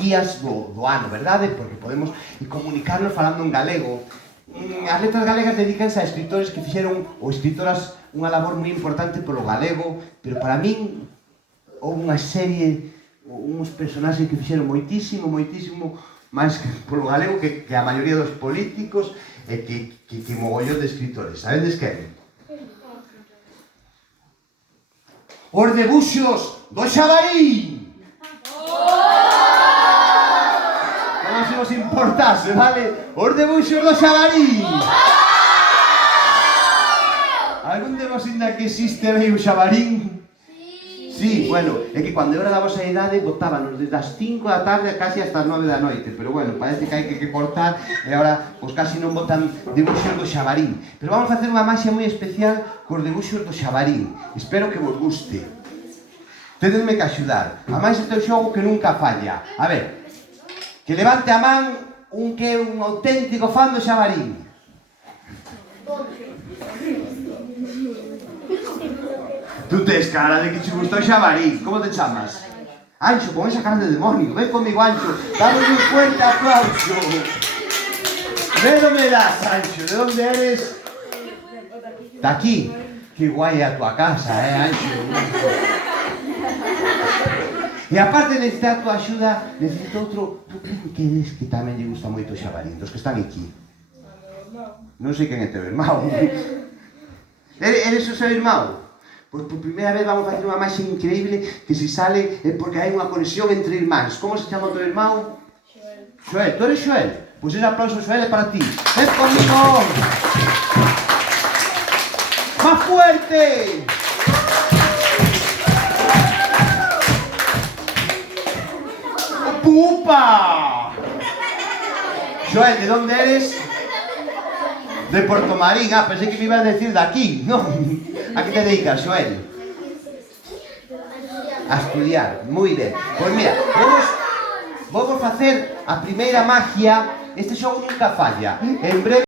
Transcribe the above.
días do ano, verdade? Porque podemos comunicarnos falando en galego. As letras galegas dedícanse a escritores que fixeron, ou escritoras, unha labor moi importante polo galego, pero para min houve unha serie, uns personaxes que fixeron moitísimo máis polo galego que a maioría dos políticos e que mogollón de escritores. Sabedes quen? Os debuxos do Xabarín! Como se vos importase, vale? Os debuxos do Xabarín! Algún de vos ainda que existe o Xabarín? Sí, bueno, é que cando era da vosa idade botábanos desde as 5 da tarde casi hasta as 9 da noite, pero bueno, parece que hai que cortar e agora pois casi non botan debuxos do Xabarín. Pero vamos facer unha maxia moi especial cos debuxos do Xabarín. Espero que vos guste. Tedesme que axudar. Ademais este é o xogo que nunca falla. A ver, que levante a man un que é un auténtico fan do Xabarín. Tú tes cara de que che gusta o Xabarín. Como te chamas? Anxo, con esa cara de demonio. Ven comigo, Anxo. Dame un fuerte aplauso. ¿De dónde das, Anxo? ¿De dónde eres? De aquí. Qué guay a tua casa, Anxo. E aparte de necesitar a tua axuda, necesito outro. Tú quen que eres que tamén lle gusta moito o Xabarín? Dos que están aquí. Non sei quen é teu irmão. Eres o seu irmão? Pois por primeira vez vamos facer unha maxia increíble que se sale porque hai unha conexión entre irmáns. Como se chama o teu irmão? Xoel. Tú eres Xoel? Pois ese aplauso, Xoel, é para ti. Ven conmigo! ¡Más fuerte! ¡Pupa! Xoel, ¿de dónde eres? De Puerto Marín. Ah, pensé que me iba a decir de aquí. No. ¿A qué te dedicas, Xoel? A estudiar. Muy bien. Pues mira, vamos a hacer a primeira magia. Este xogo nunca falla. En breve